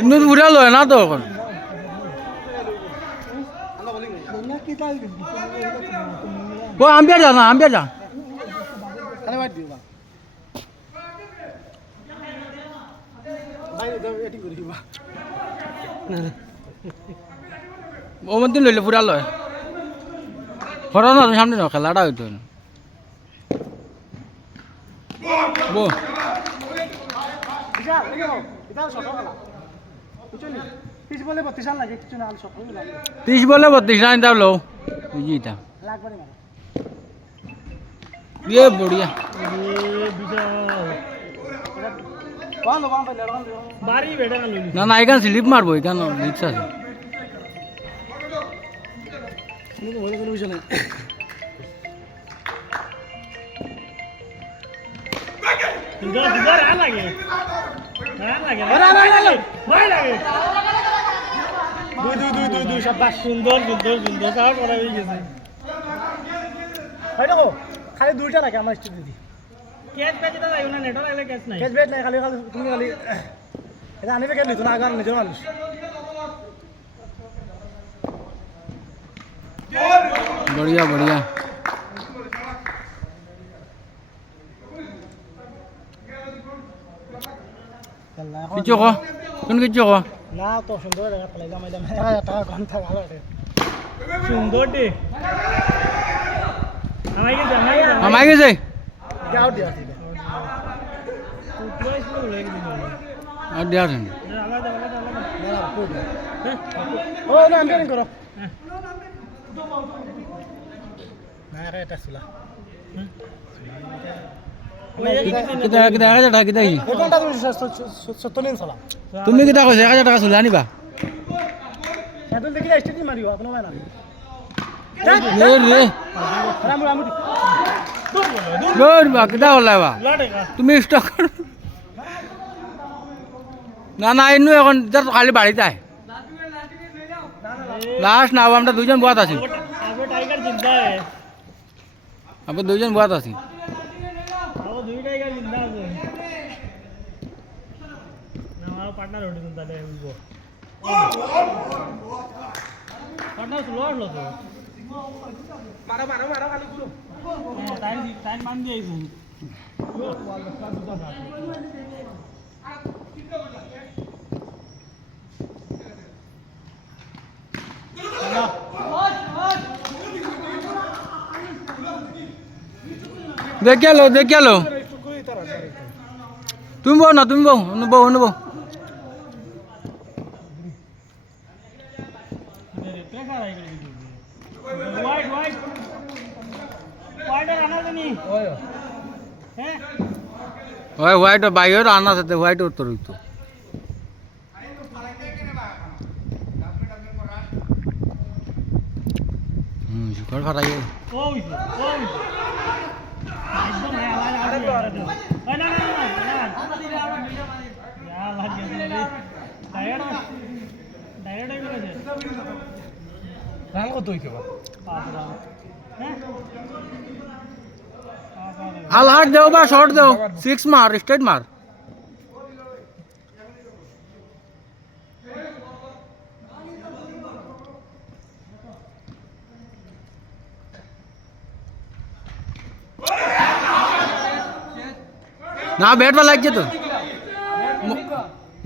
ইন্নু উড়া লয় না তো এখন ও আম্বিয়া যা না আম্বিয়া যা ও মধ্যে লইলে পুরা লয় হর না সামনে না খেলাটা হইতো বো 30 বলে 32 রান লাগে কিছু না আল সব 30 বলে 32 রান দাও লো জিতা লাগবে না ये बढ़िया বাড়ি বেটা না লইলি না না এখান স্লিপ মারবো এখান রিক্সা আছে তুমি বলে কোনো বিষয় নাই দুবার রান লাগে ভয় লাগে দুই শাবাশ সুন্দর তাও করা হয়ে গেছে ভাই দেখো খালি দুইটা লাগে আমার স্টুডিওতে ক্যাচ ব্যাচ এটা নাই না নেটওয়ার্ক লাগলে ক্যাচ নাই ক্যাচ ব্যাচ নাই খালি তুমি খালি এটা আনিবে খেলি তো না গান নিজের মানুষ बढ़िया बढ़िया किच्चो को तुम किच्चो को ना तो सुंदर लगा पड़ेगा मैडम मेरा टाका कौन था गालो सुंदर दे हमारे के से क्या आउट दिया थी और दिया था ओ ना अंदर करो ना रे टसला कितना कितना 1000 টাকা কিতা হি এই কোনটা তুমি 70 নিন সালা তুমি কিতা কইছ 1000 টাকা চলে আনিবা এখন দেখি স্টেডি মারিও আপনো ভাই না রে রে রামু দূর বা কিতা হলা বা তুমি স্টক না না ইনু এখন খালি বাড়ি যায় লাস্ট না আমরা দুইজন বয়াত আছি আবে টাইগার জিন্দা है আবে দুইজন বয়াত আছি আবে দুই টাইগার জিন্দা আছে না আমার পার্টনার ওঠে কিন্তু তাহলে বুঝবো পার্টনার স্লো হলো তো মারো খালি গুলো টাইম মান দিয়েছি देख लो तुम बो ना तुम बो बो ওই হোয়াইট বাইরে আনা সাথে হোয়াইট উত্তর হইতো শুকর ফাটাই एकदम है आवाज आ रही है ना यार लग गया टायर्ड है मेरे रान को तो ही क्या 5 रान हैं आल हाथ दो बा शॉट दो 6 मार स्ट्रेट मार ना बैट वाला लग तो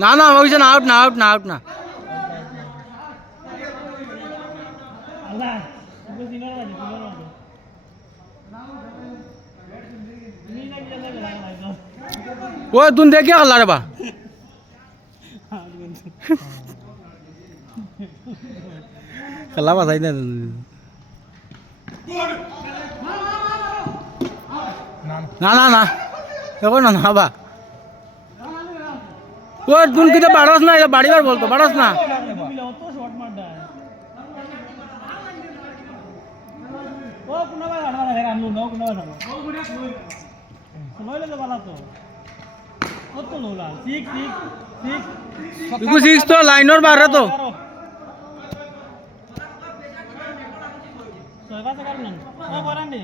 ना ना वही ना आउट ना अल्लाह तुम दिनों वाले नहीं लग गया वो तुम देख क्या हल्ला रे बा कला बा सही ना देखो ना बा वो तुम किधर बाड़स ना या बाड़ी बार बोलतो बाड़स ना तो शॉट मार रहा है ओ कुना भाई हटवा है रानू नो कुना भाई सुनो ले तो वाला तो ओ तो लोला सिक्स देखो सिक्स तो लाइनर बाहर है तो सोगा से कर ना ओ बरांडी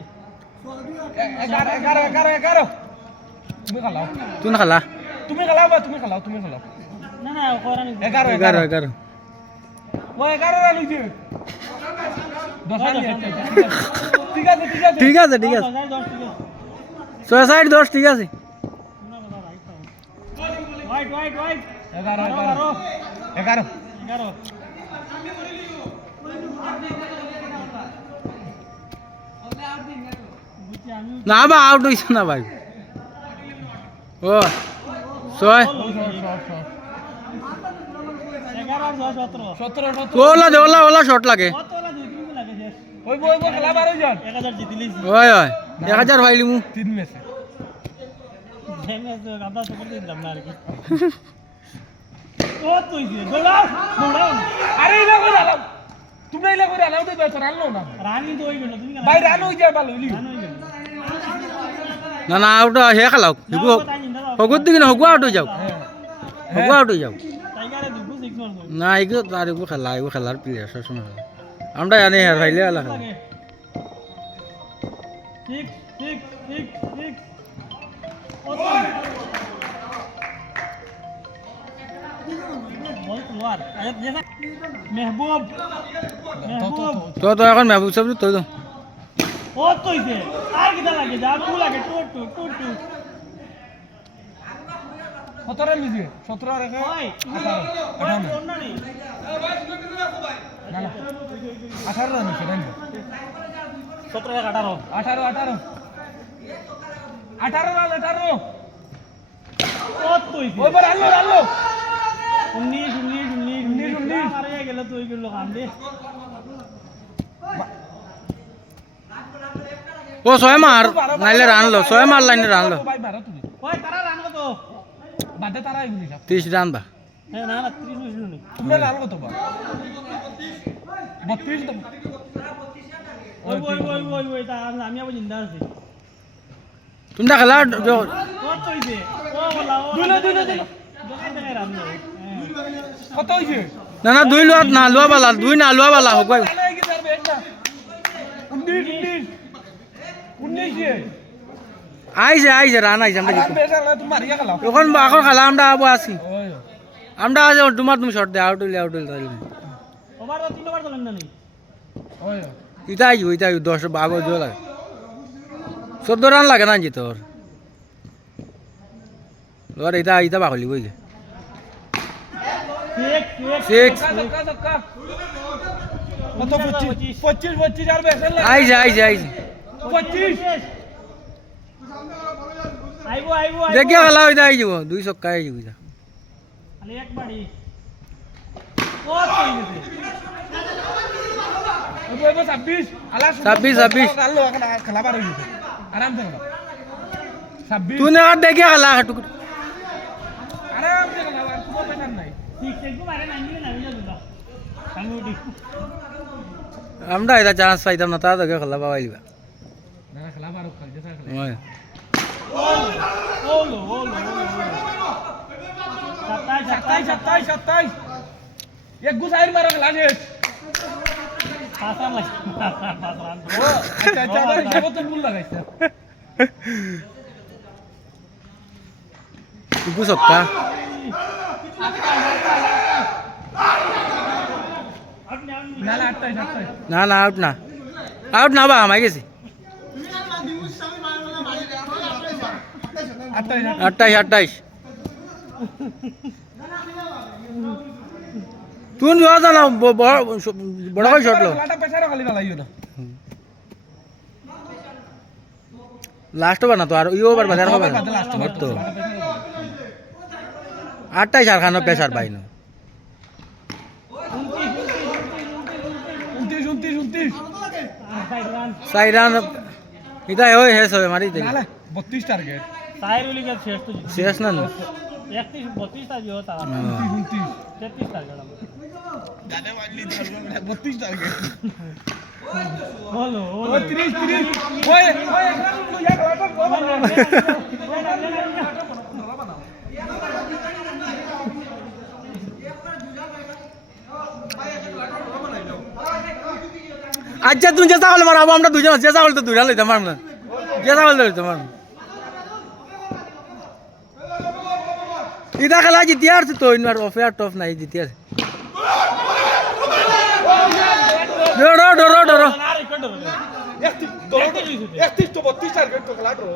11 तुम खाला তুমি খেলাও বা তুমি খেলাও না না করা নি 11 11 ও 11 রান হইছে ঠিক আছে 6 সাইড 10 ঠিক আছে ওয়াইট 11 না বা আউট হইছে না ভাই ও 6 ওলা শট লাগে ওই খেলা বার হই যান 1000 জিতলি ওই 1000 পাইলি মু 3 ম্যাচে আরে ইলা কই আলাও তুমি ইলা কই আলাও তো বেচ রান না রানি তো হই গেল তুমি ভাই রান হই যায় ভালো হইলি না আউট হে খেলাও হগুত দিকে না হগু আউট হয়ে যাও না এগুলো তার এগুলো খেলার প্লেয়ার সবসময় খেলা আমরা জানি হ্যাঁ ভাইলে খেলা খেলা তো এখন মেহবুব সাহেব তো ও তো হইছে আর কিটা লাগে যা টু লাগে টু 17 লিজে 17 রেখে ওই 18 না না 18 রান হইছে 17 18 রান 18 ও তো হইছে ওইবার আনলো 19 আরে গেল তো ওই গেল কাম দে ও 6 মার নাইলে রানলো 6 মার লাইনে রানলো ওই তারা রান কত বাদে তারা এগুলি 30 রান বা না 30 হইছিল নি তুমি রান কত বা 32 তো ওই তা আমি আবার জিন্দা আছি তোমরা খেলা ও তো হইছে ও বলা ও দুই দোকান থেকে রান কত হইছে না দুই লোয়া না লোয়া বালা হোক ভাই 19 আইছে রান আইছে আমরা এখন খেলা আমরা আবো আছি আমরা আজ তুমি শট দে আউট হইলে ওভার 3 ওভার চলেন না নি ইতা আইব 10 12 জো লাগে 14 রান লাগে না জি তোর লোয়ার ইতা বাকলি বইলে 6 কত 25 আর বেশি লাগে আইছে 25 আইবো দেখি খেলা হইতা আই যাব 2 ছক্কা আই যাব খালি এক বাড়ি ও কই গেছে ওই 26 আলা 26 গাল লো খেলা বার হই গেছে আরাম সে 26 তুই না দেখি খেলা হাটু আরাম সে খেলা আর কোনো প্রেশার নাই ঠিক একটু মারে নামিয়ে যাবা আমি উঠি আমরা এটা চান্স পাইতাম না তা দেখে খেলা পাইবা না খেলা বার হোক যেটা খেলা ওই ওলো 27 এক গুসাইর মারো খেলা শেষ পাঁচ রান ও আচ্ছা আবার তো ভুল লাগাইছে দুটো ছক্কা না আউট না বা আমায় গেছি 28 তুই যাওয়া জানা বড় করে শট লো লাস্ট ওভার না তো আর ইও ওভার বাজার হবে তো 28 আর খানো প্রেসার পাইনো 29 4 রান এটা ওই হেস হবে মারি দে 32 টার্গেট সাইর ওলি কে শেষ তো শেষ না 31 32 টা দিও তা 29 33 টার্গেট গানে মারলি 32 টার্গেট বলো 30 ওই একলা ইয়া খেলাটা আচ্ছা তুই যে চাওয়াল মারাবো আমরা দুজন যে চাওয়াল তো দুইটা লইতে পারবো না যে চাওয়াল লইতে পারবো ইটা খেলা জিতিয়া আছে তো ইনবার অফেয়ার টপ নাই জিতিয়া আছে ডরো ডরো ডরো আর একটু ডরো একত্রিশ তো 32 টার্গেট তো খেলা ড্র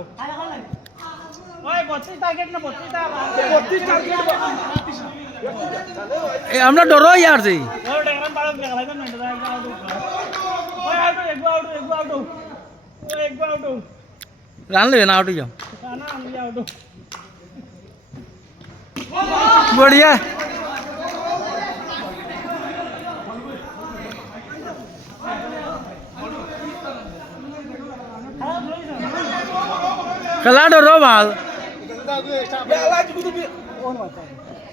ওই 32 টার্গেট না 32 টা 32 টার্গেট আমরা ডরো ইয়ার সেই ওই ডেঙ্গান পাড়া খেলা না মেন্ট দা আউট ওই আউট এক আউট ওই এক আউট রান লেবে না আউট যাও না আমি আউট बढ़िया খেলা ডরো ভাল বেলা জিবু তুমি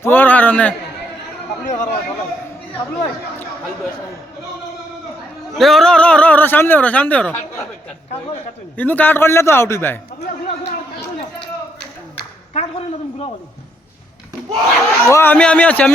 তোর কারণে এ ওর ওর ওর ওর সামনে ওর ইনু কাট করলে তো আউট হইবাই কাট করে নতুন ঘুরা বলি ও আমি আছি